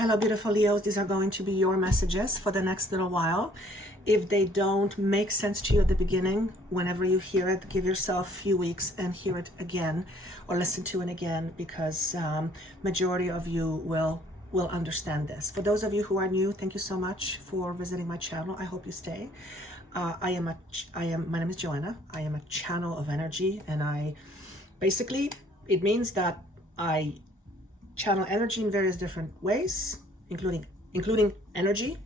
Hello, beautiful Leos. These are going to be your messages for the next little while. If they don't make sense to you at the beginning, whenever you hear it, give yourself a few weeks and hear it again or listen to it again, because majority of you will understand this. For those of you who are new, thank you so much for visiting my channel. I hope you stay. My name is Joanna. I am a channel of energy, and it means that I channel energy in various different ways, including energy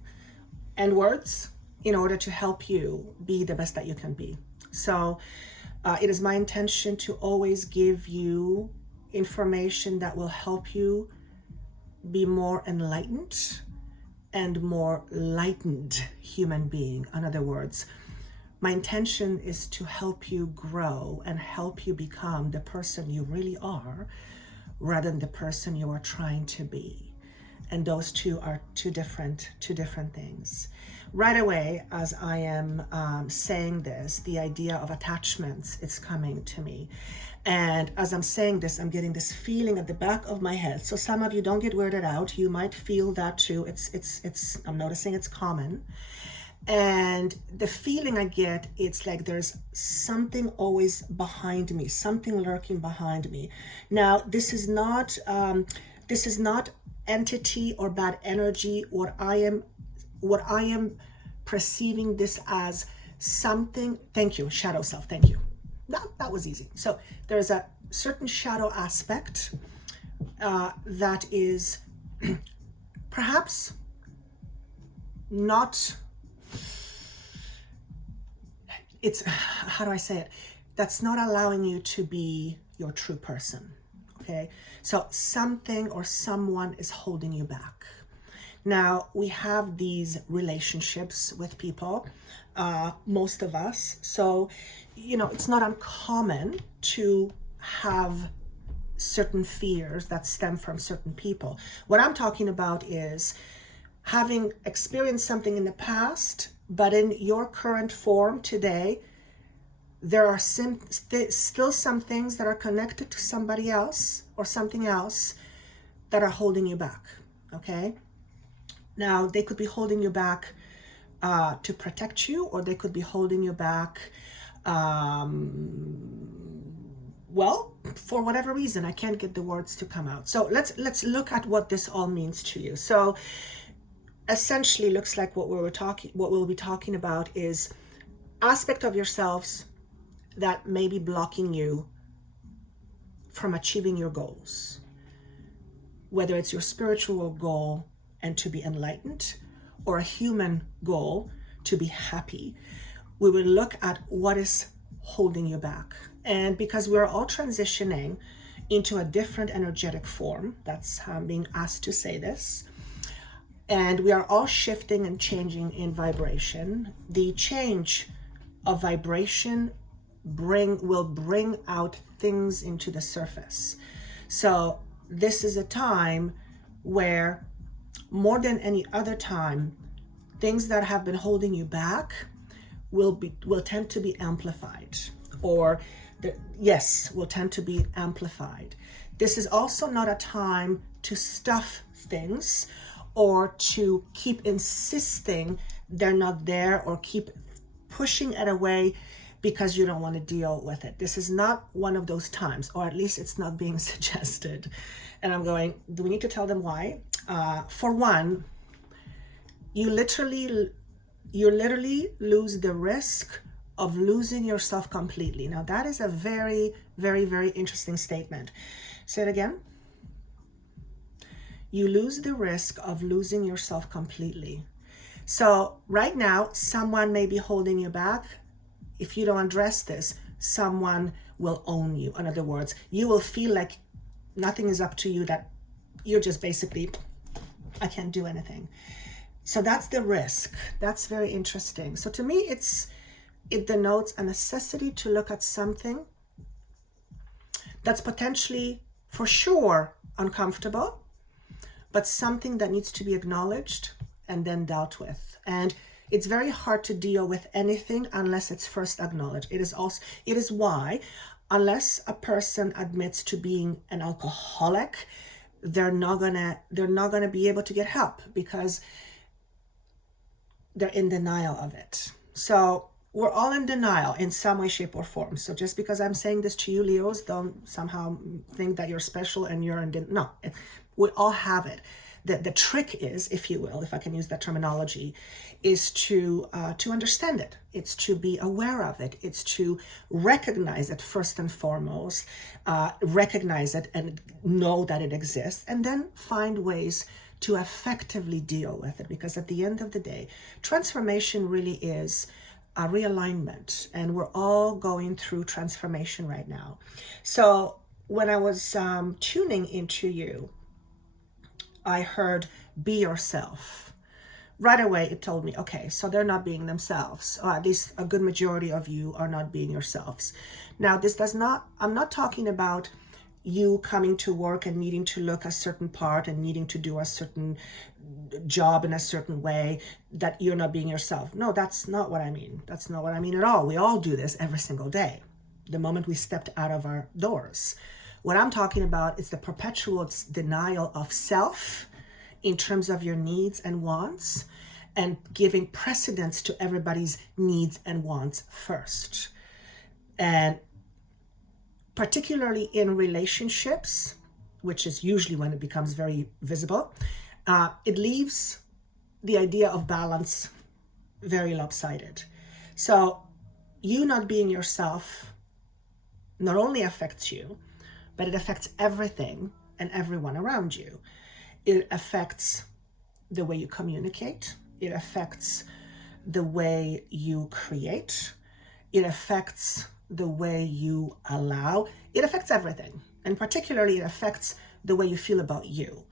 and words, in order to help you be the best that you can be. So it is my intention to always give you information that will help you be more enlightened and more lightened human being. In other words, my intention is to help you grow and help you become the person you really are, rather than the person you are trying to be. And those two are two different things. Right away, as I am saying this, the idea of attachments is coming to me. And as I'm saying this, I'm getting this feeling at the back of my head. So some of you, don't get weirded out. You might feel that too. I'm noticing it's common. And the feeling I get, it's like there's something always behind me, something lurking behind me. Now, this is not entity or bad energy. What I am perceiving this as something. Thank you, shadow self. Thank you. That was easy. So there's a certain shadow aspect that is perhaps not. It's, how do I say it? That's not allowing you to be your true person, okay? So something or someone is holding you back. Now, we have these relationships with people, most of us. So, it's not uncommon to have certain fears that stem from certain people. What I'm talking about is having experienced something in the past, but in your current form today, there are still some things that are connected to somebody else or something else that are holding you back, okay? Now, they could be holding you back to protect you, or they could be holding you back, for whatever reason. I can't get the words to come out. So let's look at what this all means to you. So essentially, looks like what we'll be talking about is aspect of yourselves that may be blocking you from achieving your goals, whether it's your spiritual goal and to be enlightened, or a human goal to be happy. We will look at what is holding you back. And because we're all transitioning into a different energetic form, that's how I'm being asked to say this, and we are all shifting and changing in vibration. The change of vibration will bring out things into the surface. So this is a time where, more than any other time, things that have been holding you back will tend to be amplified, will tend to be amplified. This is also not a time to stuff things or to keep insisting they're not there, or keep pushing it away because you don't want to deal with it. This is not one of those times, or at least it's not being suggested. And I'm going, do we need to tell them why? For one, you literally lose the risk of losing yourself completely. Now, that is a very, very, very interesting statement. Say it again. You lose the risk of losing yourself completely. So right now, someone may be holding you back. If you don't address this, someone will own you. In other words, you will feel like nothing is up to you, that you're just basically, I can't do anything. So that's the risk. That's very interesting. So to me, it denotes a necessity to look at something that's potentially, for sure, uncomfortable, but something that needs to be acknowledged and then dealt with. And it's very hard to deal with anything unless it's first acknowledged. It is why, unless a person admits to being an alcoholic, they're not gonna be able to get help because they're in denial of it. So we're all in denial in some way, shape, or form. So just because I'm saying this to you, Leos, don't somehow think that you're special and you're in no, we all have it. The trick is, if you will, if I can use that terminology, is to understand it. It's to be aware of it. It's to recognize it first and foremost, recognize it and know that it exists, and then find ways to effectively deal with it. Because at the end of the day, transformation really is a realignment, and we're all going through transformation right now. So when I was tuning into you, I heard be yourself. Right away, it told me, okay, so they're not being themselves, or at least a good majority of you are not being yourselves. Now, I'm not talking about you coming to work and needing to look a certain part and needing to do a certain job in a certain way, that you're not being yourself. No, that's not what I mean. That's not what I mean at all. We all do this every single day, the moment we stepped out of our doors. What I'm talking about is the perpetual denial of self in terms of your needs and wants, and giving precedence to everybody's needs and wants first. And particularly in relationships, which is usually when it becomes very visible, it leaves the idea of balance very lopsided. So you not being yourself not only affects you, but it affects everything and everyone around you. It affects the way you communicate. It affects the way you create. It affects the way you allow. It affects everything. And particularly, it affects the way you feel about you.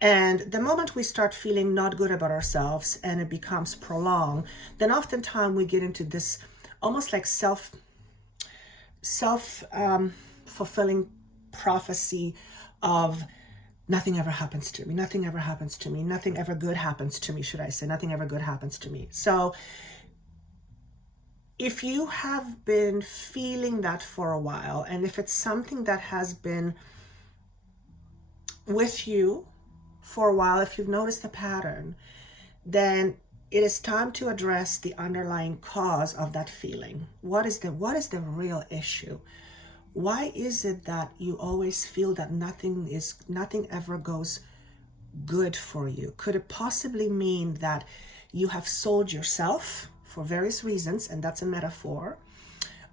And the moment we start feeling not good about ourselves and it becomes prolonged, then oftentimes we get into this almost like self-fulfilling prophecy of nothing ever happens to me, nothing ever happens to me, nothing ever good happens to me, should I say, nothing ever good happens to me. So if you have been feeling that for a while, and if it's something that has been with you for a while, if you've noticed a pattern, then it is time to address the underlying cause of that feeling. What is the real issue? Why is it that you always feel that nothing ever goes good for you? Could it possibly mean that you have sold yourself for various reasons, and that's a metaphor?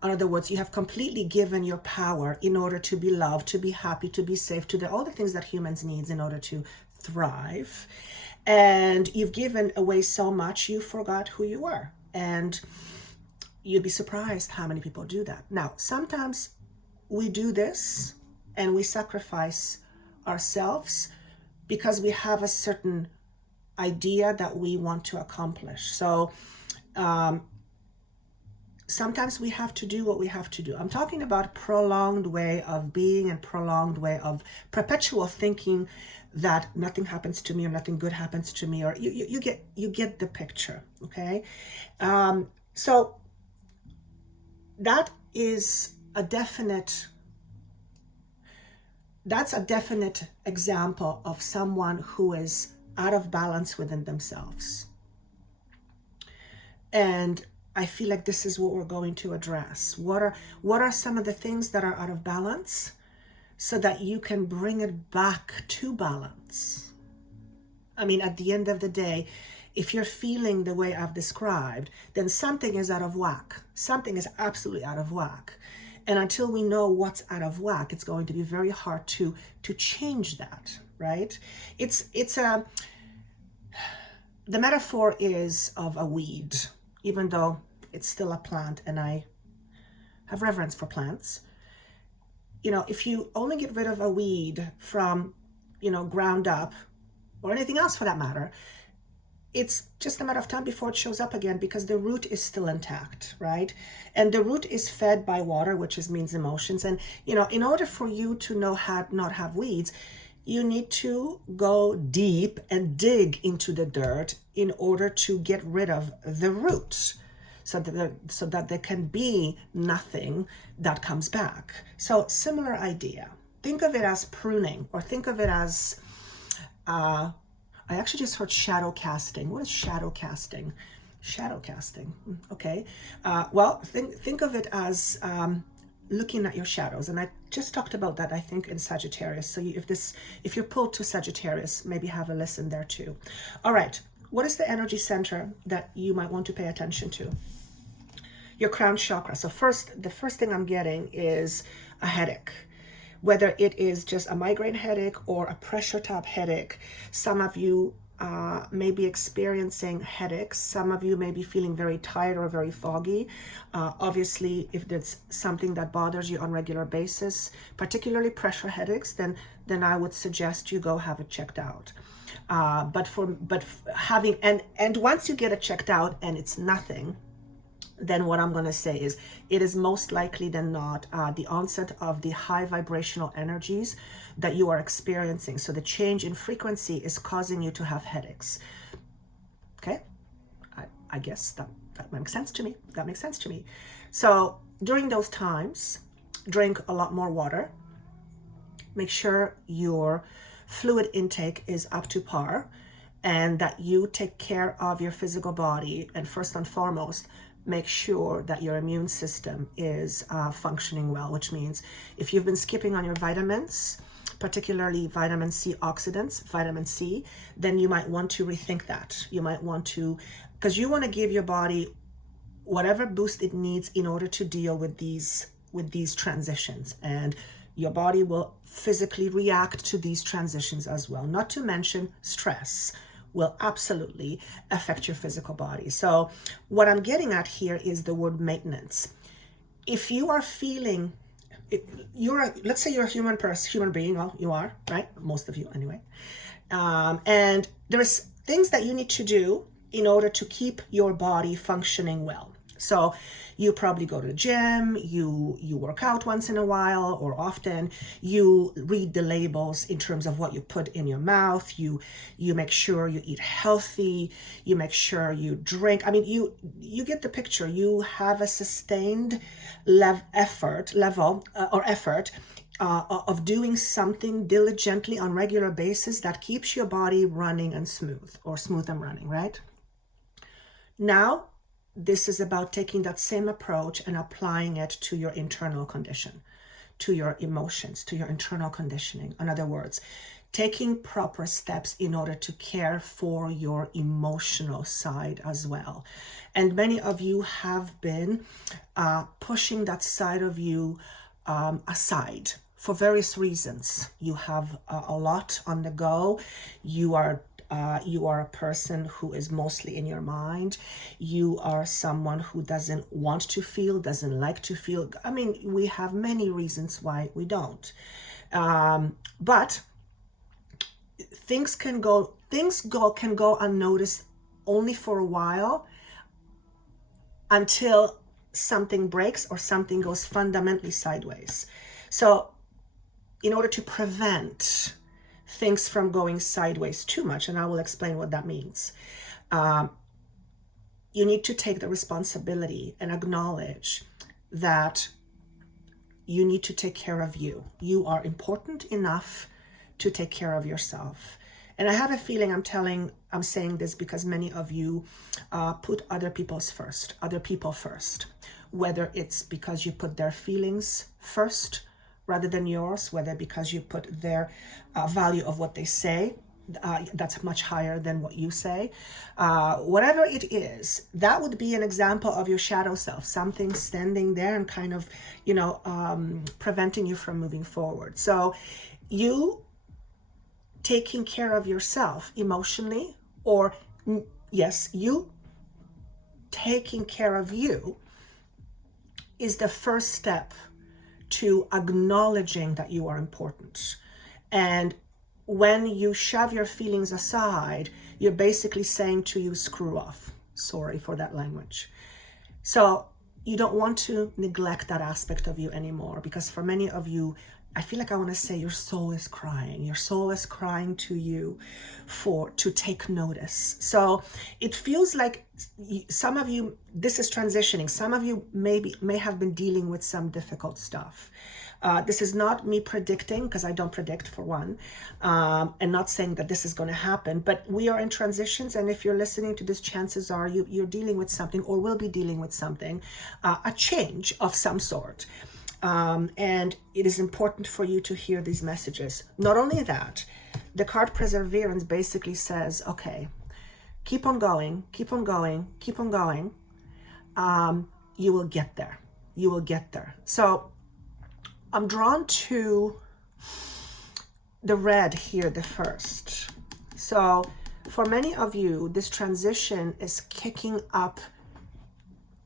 In other words, you have completely given your power in order to be loved, to be happy, to be safe, to all the things that humans need in order to thrive. And you've given away so much, you forgot who you were. And you'd be surprised how many people do that. Now, sometimes we do this and we sacrifice ourselves because we have a certain idea that we want to accomplish. So sometimes we have to do what we have to do. I'm talking about a prolonged way of being and prolonged way of perpetual thinking that nothing happens to me or nothing good happens to me, or you get the picture, okay? So that is that's a definite example of someone who is out of balance within themselves. And I feel like this is what we're going to address. What are some of the things that are out of balance so that you can bring it back to balance? I mean, at the end of the day, if you're feeling the way I've described, then something is out of whack. Something is absolutely out of whack. And until we know what's out of whack, it's going to be very hard to change that, right? The metaphor is of a weed, even though it's still a plant, and I have reverence for plants. You know, if you only get rid of a weed from, ground up, or anything else for that matter, it's just a matter of time before it shows up again, because the root is still intact, right? And the root is fed by water, which means emotions. And, in order for you to know how to not have weeds, you need to go deep and dig into the dirt in order to get rid of the root, so that there can be nothing that comes back. So similar idea, think of it as pruning, or think of it as, I actually just heard shadow casting. What is shadow casting? Shadow casting, okay. Well, think of it as looking at your shadows, and I just talked about that, I think, in Sagittarius. So if you're pulled to Sagittarius, maybe have a listen there too. All right, what is the energy center that you might want to pay attention to? Your crown chakra. So the first thing I'm getting is a headache. Whether it is just a migraine headache or a pressure top headache. Some of you may be experiencing headaches. Some of you may be feeling very tired or very foggy. Obviously, if there's something that bothers you on a regular basis, particularly pressure headaches, then I would suggest you go have it checked out. But having, and once you get it checked out and it's nothing, then what I'm going to say is it is most likely than not the onset of the high vibrational energies that you are experiencing. So the change in frequency is causing you to have headaches. Okay, I guess that makes sense to me. That makes sense to me. So during those times, drink a lot more water. Make sure your fluid intake is up to par, and that you take care of your physical body. And first and foremost, make sure that your immune system is functioning well, which means if you've been skipping on your vitamins, particularly vitamin C oxidants, vitamin C, then you might want to rethink that. You might want to, because you want to give your body whatever boost it needs in order to deal with these transitions. And your body will physically react to these transitions as well. Not to mention stress will absolutely affect your physical body. So what I'm getting at here is the word maintenance. If you are feeling, let's say you're a human being, well, you are, right? Most of you anyway. And there's things that you need to do in order to keep your body functioning well. So you probably go to the gym, you work out once in a while or often, you read the labels in terms of what you put in your mouth, you make sure you eat healthy, you make sure you drink. I mean, you get the picture. You have a sustained effort of doing something diligently on a regular basis that keeps your body running and smooth, or smooth and running, right? Now, this is about taking that same approach and applying it to your internal condition, to your emotions, to your internal conditioning. In other words, taking proper steps in order to care for your emotional side as well. And many of you have been pushing that side of you aside for various reasons. You have a lot on the go. You are a person who is mostly in your mind. You are someone who doesn't want to feel, doesn't like to feel. I mean, we have many reasons why we don't. But things can go unnoticed only for a while, until something breaks or something goes fundamentally sideways. So in order to prevent things from going sideways too much, and I will explain what that means, you need to take the responsibility and acknowledge that you need to take care of you. You are important enough to take care of yourself. And I have a feeling I'm saying this because many of you put other people first, whether it's because you put their feelings first rather than yours, whether because you put their value of what they say, that's much higher than what you say. Whatever it is, that would be an example of your shadow self, something standing there and kind of, preventing you from moving forward. So you taking care of yourself emotionally, or yes, you taking care of you is the first step to acknowledging that you are important. And when you shove your feelings aside, you're basically saying to you, screw off. Sorry for that language. So you don't want to neglect that aspect of you anymore, because for many of you, I feel like I want to say your soul is crying. Your soul is crying to you to take notice. So it feels like some of you, this is transitioning. Some of you may have been dealing with some difficult stuff. This is not me predicting, because I don't predict, for one, and not saying that this is going to happen, but we are in transitions, and if you're listening to this, chances are you're dealing with something, or will be dealing with something, a change of some sort. And it is important for you to hear these messages. Not only that, the card Perseverance basically says, okay, keep on going, keep on going, keep on going. You will get there. You will get there. So I'm drawn to the red here, the first. So for many of you, this transition is kicking up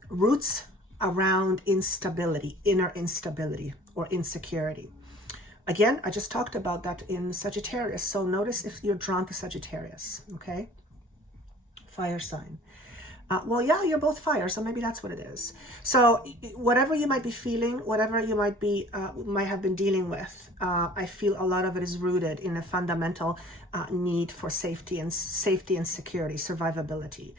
roots around instability, inner instability or insecurity. Again, I just talked about that in Sagittarius. So notice if you're drawn to Sagittarius, okay? Fire sign. Well, yeah, you're both fire, so maybe that's what it is. So whatever you might be feeling, whatever you might have been dealing with, I feel a lot of it is rooted in a fundamental need for safety and security, survivability.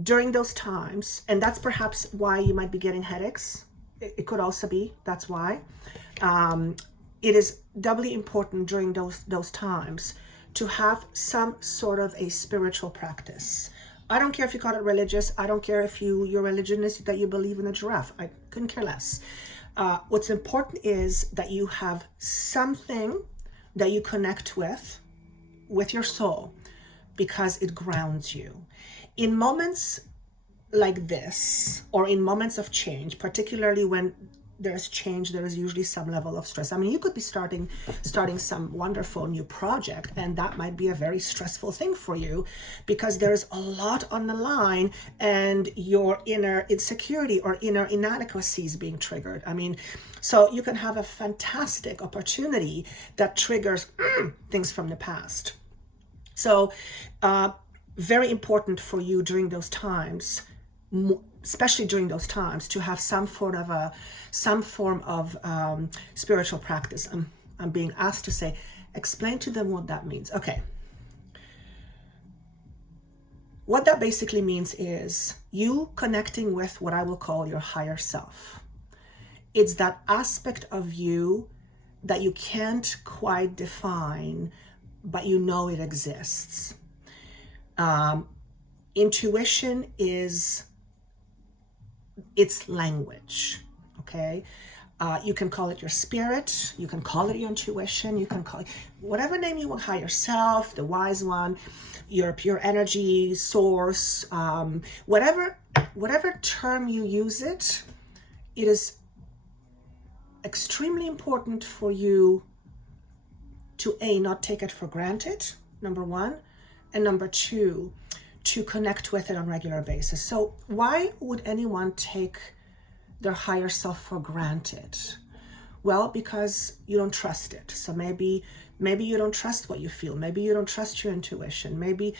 During those times, and that's perhaps why you might be getting headaches. It could also be, that's why. It is doubly important during those times to have some sort of a spiritual practice. I don't care if you call it religious. I don't care if your religion is that you believe in a giraffe. I couldn't care less. What's important is that you have something that you connect with your soul, because it grounds you. In moments like this, or in moments of change, particularly when there's change, there is usually some level of stress. I mean, you could be starting some wonderful new project, and that might be a very stressful thing for you because there's a lot on the line and your inner insecurity or inner inadequacies being triggered. I mean, so you can have a fantastic opportunity that triggers things from the past. So very important for you during those times, especially during those times, to have some form of spiritual practice. I'm being asked to say, explain to them what that means. Okay. What that basically means is you connecting with what I will call your higher self. It's that aspect of you that you can't quite define, but you know it exists. Intuition is its language, okay? You can call it your spirit, you can call it your intuition, you can call it whatever name you want, higher self, the wise one, your pure energy source, whatever term you use it is extremely important for you to not take it for granted, number one, and number two, to connect with it on a regular basis. So why would anyone take their higher self for granted? Well, because you don't trust it. So maybe you don't trust what you feel. Maybe you don't trust your intuition. Maybe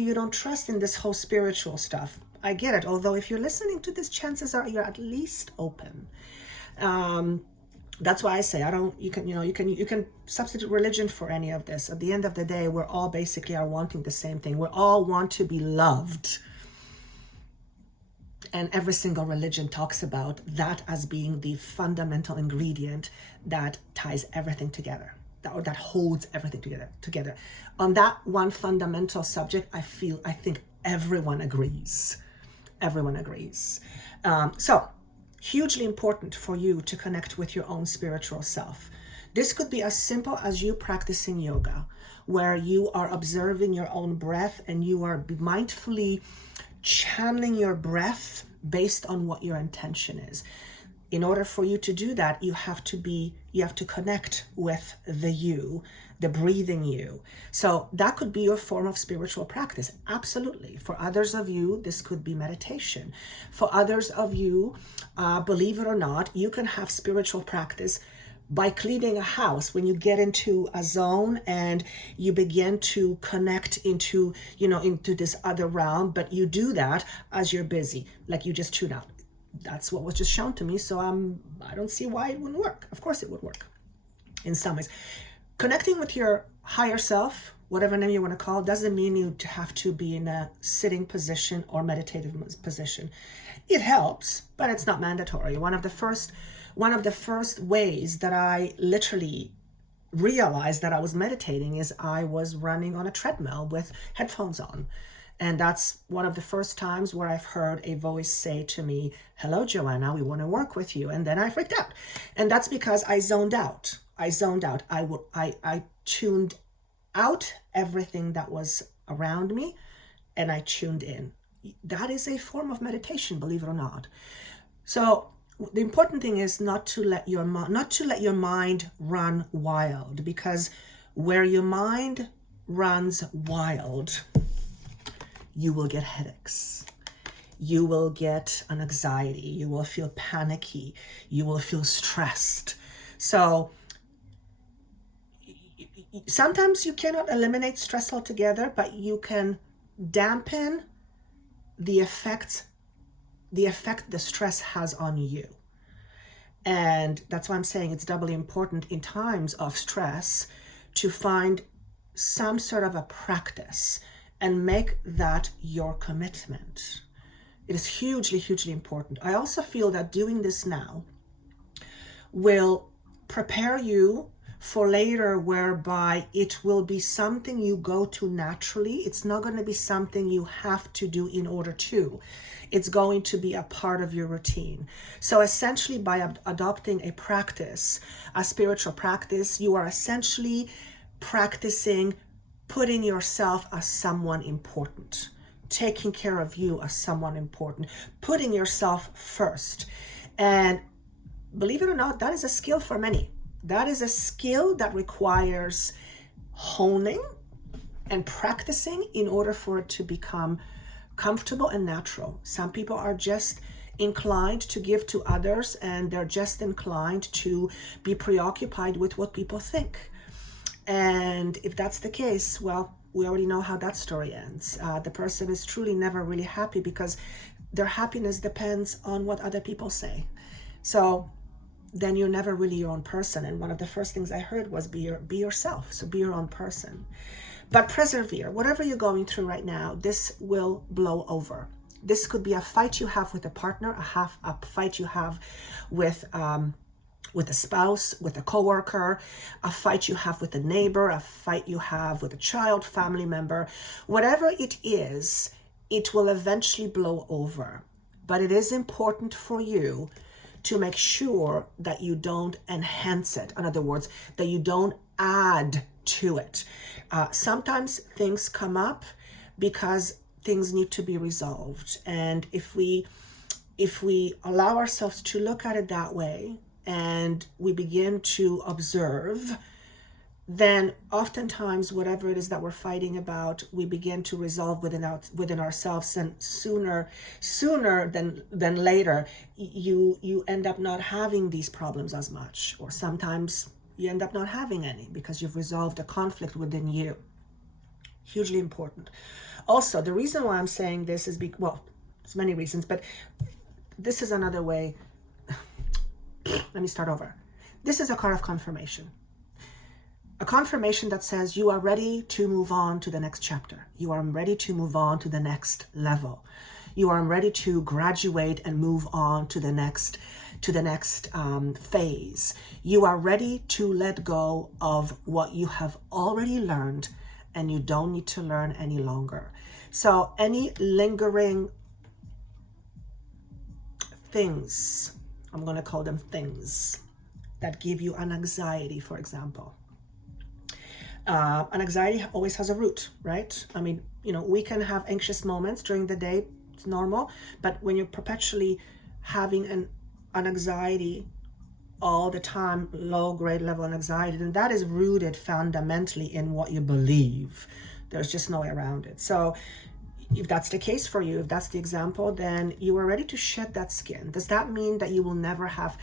you don't trust in this whole spiritual stuff. I get it. Although if you're listening to this, chances are you're at least open. That's why I say you can substitute religion for any of this. At the end of the day, we're all basically are wanting the same thing. We all want to be loved. And every single religion talks about that as being the fundamental ingredient that ties everything together, that holds everything together. On that one fundamental subject, I think everyone agrees. Everyone agrees. So hugely important for you to connect with your own spiritual self. This could be as simple as you practicing yoga, where you are observing your own breath and you are mindfully channeling your breath based on what your intention is. In order for you to do that, you have to connect with the breathing you. So that could be your form of spiritual practice. Absolutely. For others of you, this could be meditation. For others of you, believe it or not, you can have spiritual practice by cleaning a house. When you get into a zone and you begin to connect into this other realm, but you do that as you're busy, like you just tune out. That's what was just shown to me. So I don't see why it wouldn't work. Of course it would work in some ways. Connecting with your higher self, whatever name you want to call it, doesn't mean you have to be in a sitting position or meditative position. It helps, but it's not mandatory. One of the first one of the first ways that I literally realized that I was meditating is I was running on a treadmill with headphones on. And that's one of the first times where I've heard a voice say to me, "Hello, Joanna, we want to work with you." And then I freaked out. And that's because I zoned out. I tuned out everything that was around me, and I tuned in. That is a form of meditation, believe it or not. So the important thing is not to let your mind run wild, because where your mind runs wild, you will get headaches. You will get an anxiety. You will feel panicky. You will feel stressed. So sometimes you cannot eliminate stress altogether, but you can dampen the effect the stress has on you. And that's why I'm saying it's doubly important in times of stress to find some sort of a practice and make that your commitment. It is hugely, hugely important. I also feel that doing this now will prepare you for later, whereby it will be something you go to naturally. It's not going to be something you have to do in order to. It's going to be a part of your routine. So essentially, by adopting a practice, a spiritual practice, you are essentially practicing putting yourself as someone important, taking care of you as someone important, putting yourself first. And believe it or not, that is a skill for many. That is a skill that requires honing and practicing in order for it to become comfortable and natural. Some people are just inclined to give to others, and they're just inclined to be preoccupied with what people think. And if that's the case, well, we already know how that story ends. The person is truly never really happy because their happiness depends on what other people say. So then you're never really your own person. And one of the first things I heard was be yourself. So be your own person. But persevere. Whatever you're going through right now, this will blow over. This could be a fight you have with a partner, a fight you have with a spouse, with a coworker, a fight you have with a neighbor, a fight you have with a child, family member. Whatever it is, it will eventually blow over. But it is important for you to make sure that you don't enhance it. In other words, that you don't add to it. Sometimes things come up because things need to be resolved. And if we allow ourselves to look at it that way, and we begin to observe, then oftentimes whatever it is that we're fighting about, we begin to resolve within ourselves, and sooner than later, you end up not having these problems as much, or sometimes you end up not having any because you've resolved a conflict within you. Hugely important. Also, the reason why I'm saying this is there's many reasons, but this is another way. Let me start over. This is a card of confirmation. A confirmation that says you are ready to move on to the next chapter. You are ready to move on to the next level. You are ready to graduate and move on to the next phase. You are ready to let go of what you have already learned, and you don't need to learn any longer. So any lingering things, I'm going to call them things, that give you an anxiety, for example. An anxiety always has a root, right? I mean, we can have anxious moments during the day. It's normal. But when you're perpetually having an anxiety all the time, low grade level anxiety, then that is rooted fundamentally in what you believe. There's just no way around it. So if that's the case for you, if that's the example, then you are ready to shed that skin. Does that mean that you will never have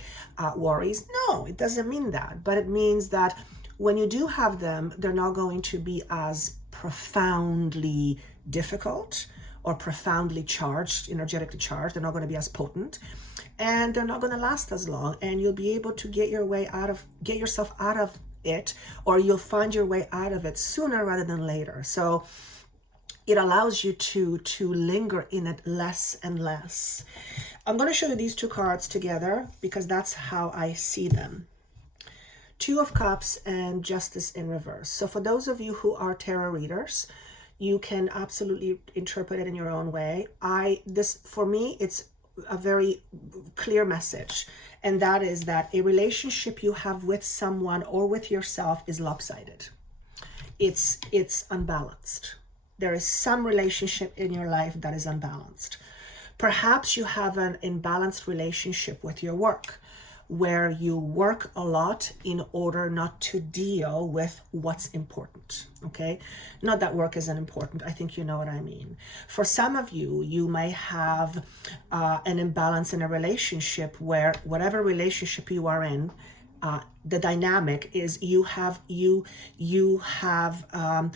worries? No, it doesn't mean that. But it means that when you do have them, they're not going to be as profoundly difficult or profoundly charged, energetically charged. They're not going to be as potent, and they're not going to last as long. And you'll be able to get yourself out of it, or you'll find your way out of it sooner rather than later. So it allows you to linger in it less and less. I'm going to show you these two cards together because that's how I see them. Two of Cups and Justice in reverse. So for those of you who are tarot readers, you can absolutely interpret it in your own way. For me, it's a very clear message, and that is that a relationship you have with someone or with yourself is lopsided. It's unbalanced. There is some relationship in your life that is unbalanced. Perhaps you have an imbalanced relationship with your work, where you work a lot in order not to deal with what's important, okay? Not that work isn't important. I think you know what I mean. For some of you, you may have an imbalance in a relationship where whatever relationship you are in, the dynamic is you have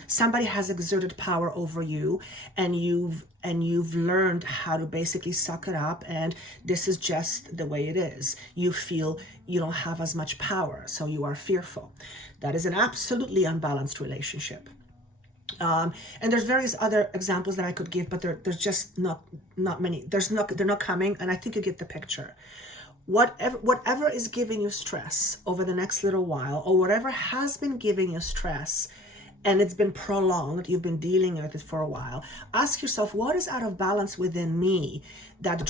somebody has exerted power over you, and you've learned how to basically suck it up, and this is just the way it is. You feel you don't have as much power, so you are fearful. That is an absolutely unbalanced relationship. And there's various other examples that I could give, but there's just not many. They're not coming, and I think you get the picture. Whatever is giving you stress over the next little while, or whatever has been giving you stress and it's been prolonged, you've been dealing with it for a while, ask yourself, what is out of balance within me that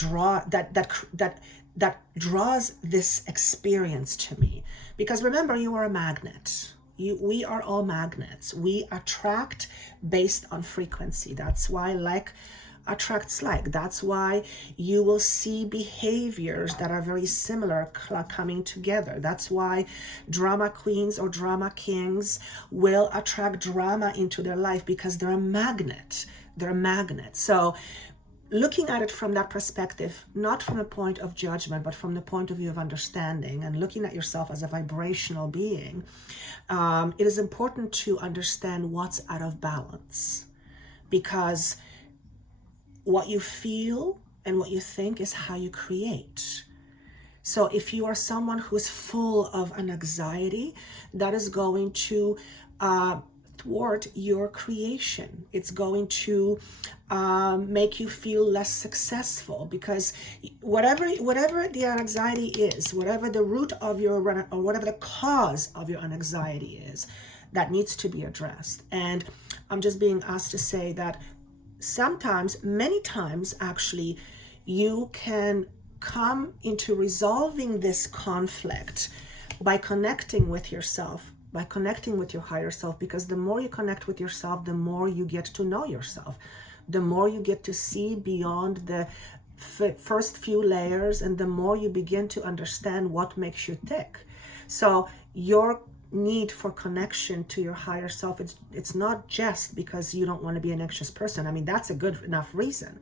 draws this experience to me? Because remember, you are a magnet. We are all magnets. We attract based on frequency. That's why like attracts like. That's why you will see behaviors that are very similar coming together. That's why drama queens or drama kings will attract drama into their life, because they're a magnet. They're a magnet. So looking at it from that perspective, not from a point of judgment, but from the point of view of understanding and looking at yourself as a vibrational being, it is important to understand what's out of balance, because what you feel and what you think is how you create. So if you are someone who is full of an anxiety, that is going to thwart your creation. It's going to make you feel less successful, because whatever the anxiety is, whatever the root of your, or whatever the cause of your anxiety is, that needs to be addressed. And I'm just being asked to say that sometimes, many times actually, you can come into resolving this conflict by connecting with yourself, by connecting with your higher self, because the more you connect with yourself, the more you get to know yourself, the more you get to see beyond the first few layers, and the more you begin to understand what makes you tick. So your need for connection to your higher self, it's not just because you don't want to be an anxious person. I mean, that's a good enough reason,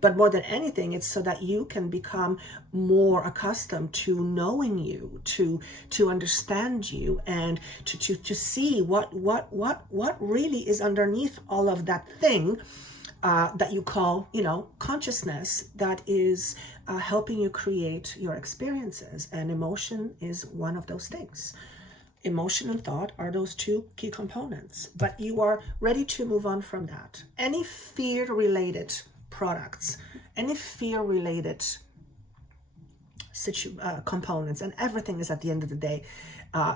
but more than anything, it's so that you can become more accustomed to knowing you, to understand you, and to see what really is underneath all of that thing that you call, consciousness, that is helping you create your experiences. And emotion is one of those things. Emotion and thought are those two key components, but you are ready to move on from that. Any fear-related products, any fear-related components, and everything is at the end of the day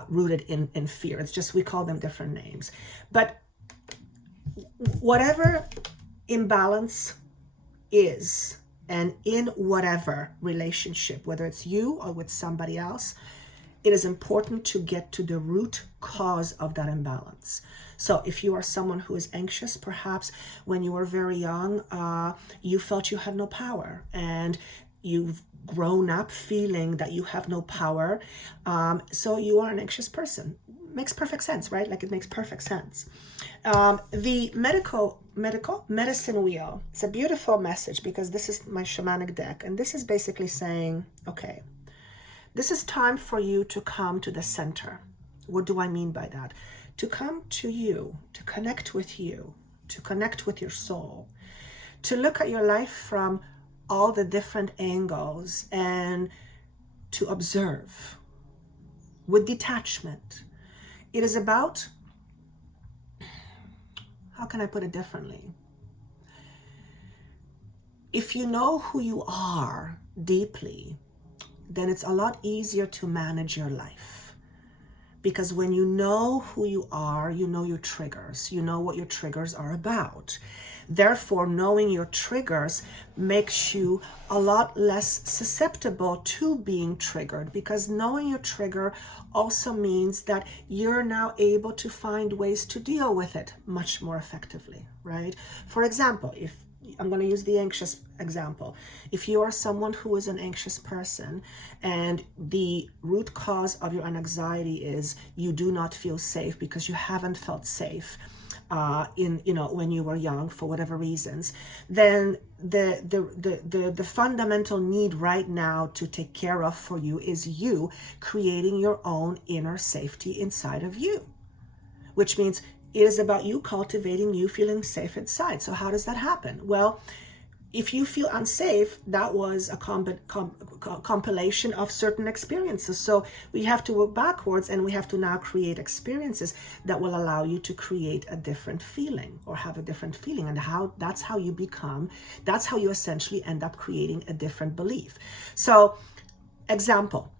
rooted in fear. It's just we call them different names. But whatever imbalance is, and in whatever relationship, whether it's you or with somebody else, it is important to get to the root cause of that imbalance. So if you are someone who is anxious, perhaps when you were very young, you felt you had no power, and you've grown up feeling that you have no power. So you are an anxious person. Makes perfect sense, right? Like, it makes perfect sense. The medicine wheel, it's a beautiful message, because this is my shamanic deck, and this is basically saying, okay, this is time for you to come to the center. What do I mean by that? To come to you, to connect with you, to connect with your soul, to look at your life from all the different angles, and to observe with detachment. It is about, how can I put it differently? if you know who you are deeply, then it's a lot easier to manage your life. Because when you know who you are, you know your triggers, you know what your triggers are about. Therefore, knowing your triggers makes you a lot less susceptible to being triggered, because knowing your trigger also means that you're now able to find ways to deal with it much more effectively, right? For example, if I'm going to use the anxious example. If you are someone who is an anxious person and the root cause of your anxiety is you do not feel safe because you haven't felt safe when you were young for whatever reasons, then the fundamental need right now to take care of for you is you creating your own inner safety inside of you, which means it is about you cultivating you feeling safe inside. So how does that happen? Well, if you feel unsafe, that was a compilation of certain experiences. So we have to work backwards, and we have to now create experiences that will allow you to create a different feeling or have a different feeling. And that's how you essentially end up creating a different belief. So example,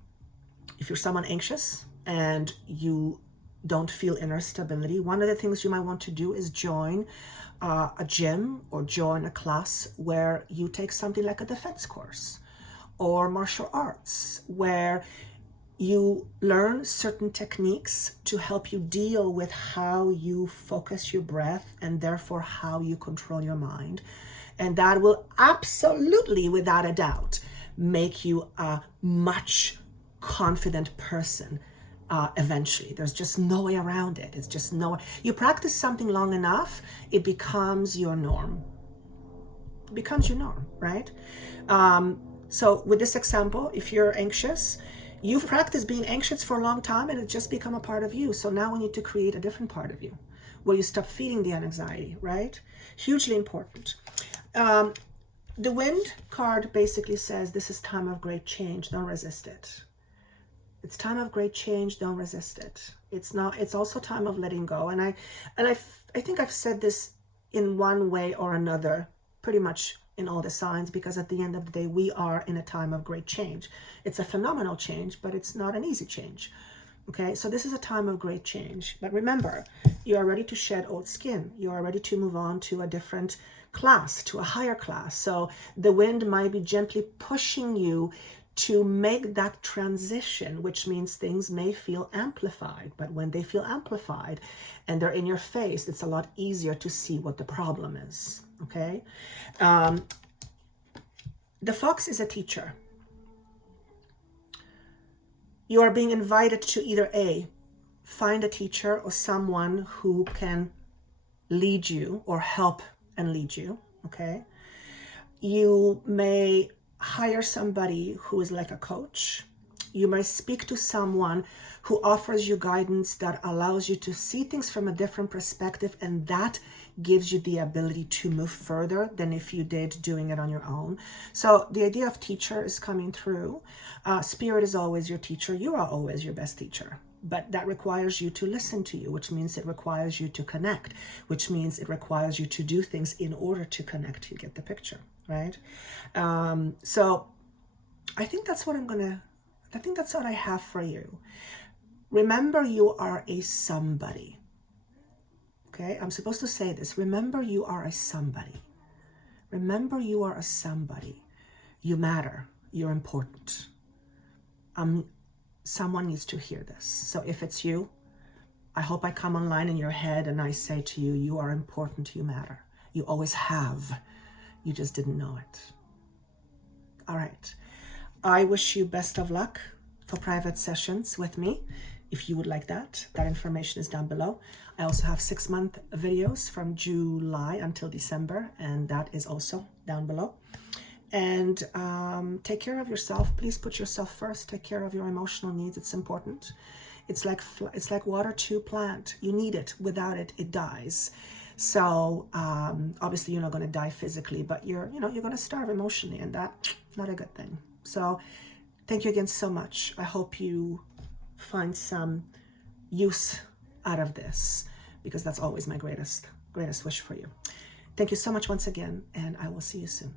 if you're someone anxious and you don't feel inner stability, one of the things you might want to do is join a gym or join a class where you take something like a defense course or martial arts, where you learn certain techniques to help you deal with how you focus your breath and therefore how you control your mind. And that will absolutely, without a doubt, make you a much confident person. Eventually, there's just no way around it. It's just you practice something long enough, it becomes your norm. It becomes your norm, right? So with this example, if you're anxious, you've practiced being anxious for a long time and it's just become a part of you. So now we need to create a different part of you where you stop feeding the anxiety, right? Hugely important. The Wind card basically says this is time of great change. Don't resist it. It's time of great change. Don't resist it. It's also time of letting go. And I think I've said this in one way or another, pretty much in all the signs, because at the end of the day, we are in a time of great change. It's a phenomenal change, but it's not an easy change. Okay, so this is a time of great change. But remember, you are ready to shed old skin. You are ready to move on to a different class, to a higher class. So the wind might be gently pushing you to make that transition, which means things may feel amplified. But when they feel amplified and they're in your face, it's a lot easier to see what the problem is, okay? The fox is a teacher. You are being invited to either A, find a teacher or someone who can lead you or help and lead you, okay? You may hire somebody who is like a coach. You may speak to someone who offers you guidance that allows you to see things from a different perspective, and that gives you the ability to move further than if you did doing it on your own. So the idea of teacher is coming through. Spirit is always your teacher. You are always your best teacher. But that requires you to listen to you, which means it requires you to connect, which means it requires you to do things in order to connect. You get the picture, right? So I think that's what that's what I have for you. Remember, you are a somebody. Okay, I'm supposed to say this. Remember, you are a somebody. Remember, you are a somebody. You matter. You're important. Someone needs to hear this. So if it's you, I hope I come online in your head and I say to you, you are important, you matter. You always have. You just didn't know it. All right. I wish you best of luck for private sessions with me. If you would like that information is down below. I also have 6-month videos from July until December, and that is also down below. And take care of yourself. Please put yourself first. Take care of your emotional needs. It's important. It's like water to plant. You need it. Without it, it dies. So obviously you're not going to die physically, but you're going to starve emotionally, and that's not a good thing. So thank you again so much. I hope you find some use out of this, because that's always my greatest wish for you. Thank you so much once again, and I will see you soon.